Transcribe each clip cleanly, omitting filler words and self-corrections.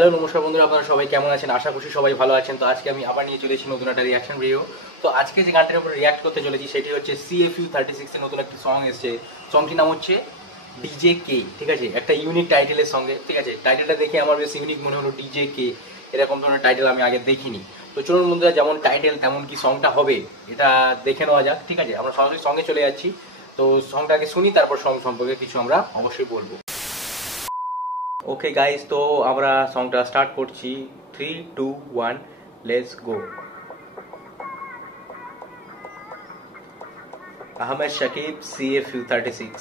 Hello নমস্কার বন্ধুরা, আপনারা সবাই কেমন আছেন? আশা করছি সবাই ভালো আছেন। তো আজকে আমি আবার নিয়ে চলে এসেছি নতুন একটা রিয়াকশন ভিডিও। তো আজকে যে গানটার উপর রিয়াক্ট করতে চলেছি সেটি হচ্ছে CFU36 এর নতুন একটা সং এসেছে। সংটির নাম হচ্ছে ডিজে কে। ঠিক আছে, একটা ইউনিক টাইটেলের সঙ্গে। ঠিক আছে, টাইটেলটা দেখে আমার বেশ ইউনিক মনে হলো, ডিজে কে, এরকম ধরনের টাইটেল আমি আগে দেখিনি। তো চলুন বন্ধুরা, যেমন টাইটেল তেমন কি সংটা হবে এটা দেখে নেওয়া যাক। ঠিক আছে, আমরা সরাসরি সঙ্গে চলে যাচ্ছি। তো সংটাকে শুনি, তারপর সং সম্পর্কে কিছু আমরা অবশ্যই বলবো। ওকে গাইস, তো আমরা সংটা স্টার্ট করছি। 3, 2, 1, let's go. Ahmed Shakib, CFU36।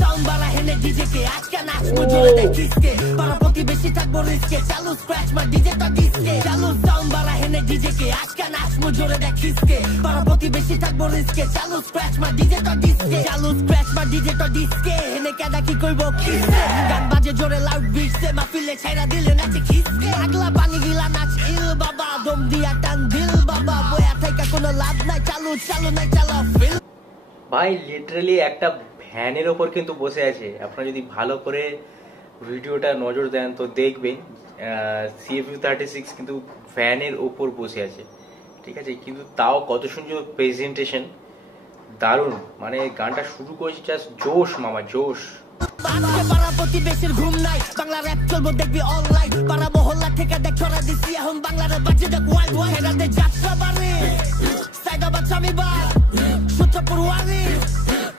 Sound বালা হেনে ডিজে কে আজকে নাচ মুজরে দেখিসকে পারা প্রতিবেশী থাকবো রিস্কে চালু স্ক্র্যাচ মা ডিজে টা ডিসকে চালু সাউন্ড বালা হেনে ডিজে কে আজকে নাচ মুজরে দেখিসকে পারা প্রতিবেশী থাকবো রিস্কে চালু স্ক্র্যাচ মা ডিজে টা ডিসকে চালু স্ক্র্যাচ মা ডিজে টা ডিসকে হেনে কেডা কি কইবো কিসে গান বাজে জোরে লাউড বিটসে মাহফিলে ছাইরা দিলে নাচে খিসকে আগলা পানি গিলা নাচ ইল বাবা দম দিয়া টান দিল বাবা বয়া থেকে কোনো লাভ নাই চালু চালু নাই চালা ফিল। ভাই লিটারালি একটা ভ্যানের ওপর কিন্তু বসে আছে। আপনারা যদি ভালো করে ভিডিওটা নজর দেন তো দেখবেন CFU36 কিন্তু ভ্যানের ওপর বসে আছে। ঠিক আছে, কিন্তু তাও কত সুন্দর প্রেজেন্টেশন, দারুণ। মানে গানটা শুরু করেছি জাস্ট জোশ মামা, জোশ। পাড়া প্রতিবেশীর ঘুম নাই, বাংলা র্যাপ চলবো দেখবি অনলাইন, পাড়া মহল্লা থেকে দেখ ছড়া দিছি এখন বাংলার বাজে দেখ ওয়াইড ওয়াইড হেরাতে যাত্রা বাড়ি সাইদাবাদ স্বামীবাদ সূত্রপুর ওয়ারি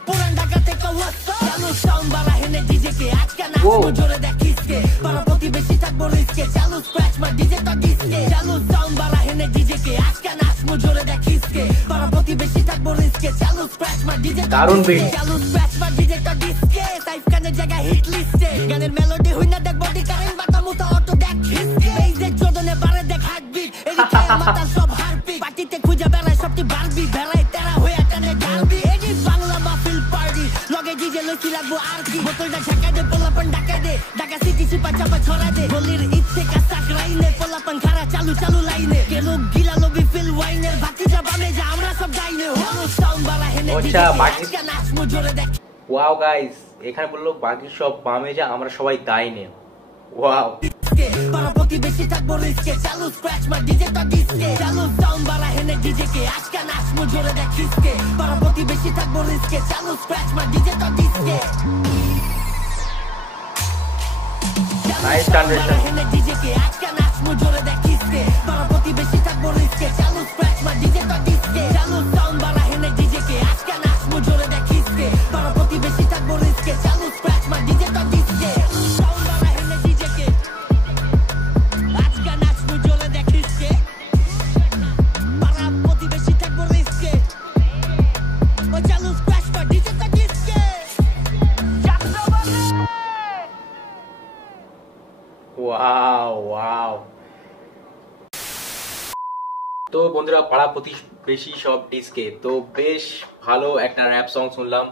পুরান ঢাকা থেকে ওয়াসা চালু সাউন্ড বালা হেনে ডিজে কে আজকে নাচ জোরে দেখিসকে পাড়া প্রতিবেশী থাকবো রিস্কে চালু স্ক্র্যাচ মা ডিজে টা ডিসকে চালু সাউন্ড বালা হেনে ডিজে কে আজকে নাচ জোরে দেখিসকে পাড়া প্রতিবেশী থাকবো রিস্কে চালু স্ক্র্যাচ মা ডিজে টা দারুণ বিট। চালু স্ক্র্যাচ মা ডিজে টা ডিসকে সাইফ কানে জায়গা হিট লিস্টে গানের মেলোডি হইনা দেখ বডি কারেন্ট বাতা মুতা অটো দেখ হিসকে বেস দেখ চোদনে বারে দেখ হার্টবিট এদিকে মাথা সব হার্টবিট পার্টিতে খুঁজে বেড়ায় সবটি বারবি বেড়ায় তেরা হয়ে টানে ডালবি এডি বাংলা মাহফিল পার্টি লগে ডিজে লসি লাগবো আর কি বোতলটা ঝাঁকাই দে পোলাপন ডাকাই দে ঢাকা সিটি চিপা চাপা ছড়া দে গলির ইচ্ছে কাসাক রাইনে পোলাপন খারা চালু চালু লাইনে কেলো গিলা লবি ফিল ওয়াইনের ভাতিজা বামে যা আমরা সব গাইনে হলো সাউন্ড বালা হেনে ডিজে আজকে নাচ মুজরে দেখ। ওয়াও গাইস, এখানে বললো বাকি সব বামে যা আমরা সবাই গাইনে। ওয়াও। পাড়া প্রতিবেশী থাকবো রিস্কে চালু স্ক্র্যাচ মা ডিজে টা ডিসকে চালু সাউন্ড বালা হেনে ডিজে কে আজকে নাচ মুজরে দেখিসকে পাড়া প্রতিবেশী থাকবো রিস্কে চালু স্ক্র্যাচ মা ডিজে টা ডিসকে নাইস ট্রানজিশন। হেনে ডিজে কে আজকে নাচ মুজরে দেখিসকে পাড়া প্রতিবেশী থাকবো রিস্কে চালু স্ক্র্যাচ মা ডিজে টা ডিসকে চালু সাউন্ড বালা হেনে ডিজে কে আজকে নাচ মুজরে দেখিসকে পাড়া প্রতিবেশী থাকবো রিস্কে চালু স্ক্র্যাচ মা ডিজে টা ডিসকে সাউন্ড বালা হেনে ডিজে কে আজকে নাচ মুজরে দেখিসকে পাড়া প্রতিবেশী থাকবো রিস্কে ও চালু স্ক্র্যাচ মা ডিজে টা ডিসকে যাত্রা বাজে। Wow wow. তো বন্ধুরা, পাড়া প্রতিবেশী সব ডিস্কে, তো বেশ ভালো একটা র্যাপ সং শুনলাম,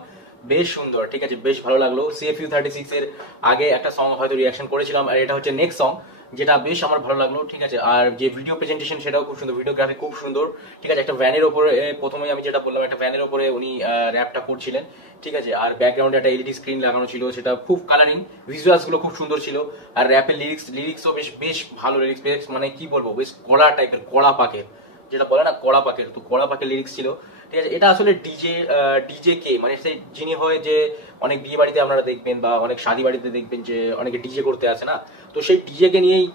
বেশ সুন্দর। ঠিক আছে, বেশ ভালো লাগলো। CFU36 এর আগে একটা সং হয়তো রিয়াকশন করেছিলাম, আর এটা হচ্ছে নেক্সট সং, যেটা বেশ আমার ভালো লাগলো। ঠিক আছে, আর যে ভিডিও প্রেজেন্টেশন সেটাও খুব সুন্দর, ভিডিওগ্রাফি খুব সুন্দর। ঠিক আছে, একটা ভ্যানের ওপরে, প্রথমে আমি যেটা বললাম, একটা ভ্যানের ওপরে উনি র্যাপটা করছিলেন। ঠিক আছে, আর ব্যাকগ্রাউন্ডে একটা LED স্ক্রিন লাগানো ছিল, সেটা খুব কালারিং, ভিজুয়ালস গুলো খুব সুন্দর ছিল। আর র্যাপের লিরিক্সও বেশ ভালো লিরিক্স, মানে কি বলবো, বেশ কড়া টাইপের, কড়া পাকের, যেটা বলে না কড়া পাকের, তো কড়া পাকের লিরিক্স ছিল। ঠিক আছে, এটা আসলে ডিজে কে, মানে সেই যিনি হয় যে অনেক বিয়ে বাড়িতে আপনারা দেখবেন বা অনেক শাদি বাড়িতে দেখবেন যে অনেকে ডিজে করতে আসে না, তো সেই ডিজে কে নিয়েই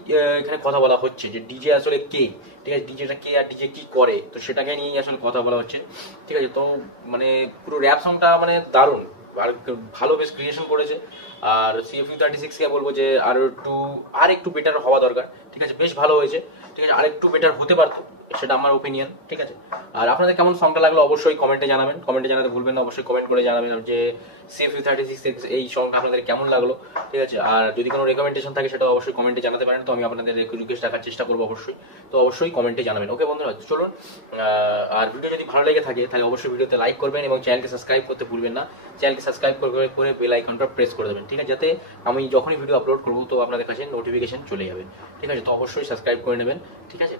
এখানে কথা বলা হচ্ছে যে ডিজে আসলে কে। ঠিক আছে, ডিজেটা কে আর ডিজে কি করে, তো সেটাকে নিয়েই আসলে কথা বলা হচ্ছে। ঠিক আছে, তো মানে পুরো র্যাপ সংটা মানে দারুণ, ভালো বেশ ক্রিয়েশন করেছে। আর CFU36 কে বলবো যে আর একটু বেটার হওয়া দরকার। ঠিক আছে, বেশ ভালো হয়েছে। ঠিক আছে, আর একটু বেটার হতে পারতো, সেটা আমার ওপিনিয়ন। ঠিক আছে, আর আপনাদের কেমন সংটা লাগলো অবশ্যই কমেন্টে জানাবেন, কমেন্টে জানাতে ভুলবেন না, অবশ্যই কমেন্ট করে জানাবেন যে CFU36 এই সংটা আপনাদের কেমন লাগলো। ঠিক আছে, আর যদি কোনো রেকমেন্ডেশন থাকে সেটা অবশ্যই কমেন্টে জানাতে পারেন, তো আমি আপনাদের রিকোয়েস্ট রাখার চেষ্টা করবো অবশ্যই। তো অবশ্যই কমেন্টে জানাবেন। ওকে বন্ধুরা, চলুন। আর ভিডিও যদি ভালো লেগে থাকে তাহলে অবশ্যই ভিডিওতে লাইক করবেন এবং চ্যানেলকে সাবস্ক্রাইব করতে ভুলবেন না। চ্যানেলকে সাবস্ক্রাইব করে বেল আইকনটা প্রেস করে দেবেন। ঠিক আছে, যাতে আমি যখনই ভিডিও আপলোড করবো তো আপনাদের কাছে নোটিফিকেশন চলে যাবে। ঠিক আছে, তো অবশ্যই সাবস্ক্রাইব করে নেবেন। ঠিক আছে,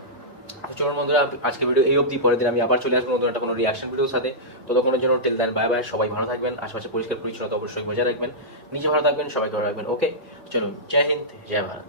চলুন বন্ধুরা, আজকে ভিডিও এই অবধি। পরের দিন আমি আবার চলে আসবো নতুন একটা কোনো রিয়াকশন ভিডিওর সাথে। ততক্ষণের জন্য টিল দেন বাই বাই। সবাই ভালো থাকবেন, আশেপাশে পরিষ্কার পরিচ্ছন্নতা অবশ্যই বজায় রাখবেন, নিজে ভালো থাকবেন, সবাইকে ভালো রাখবেন। ওকে, চলুন, জয় হিন্দ, জয় ভারত।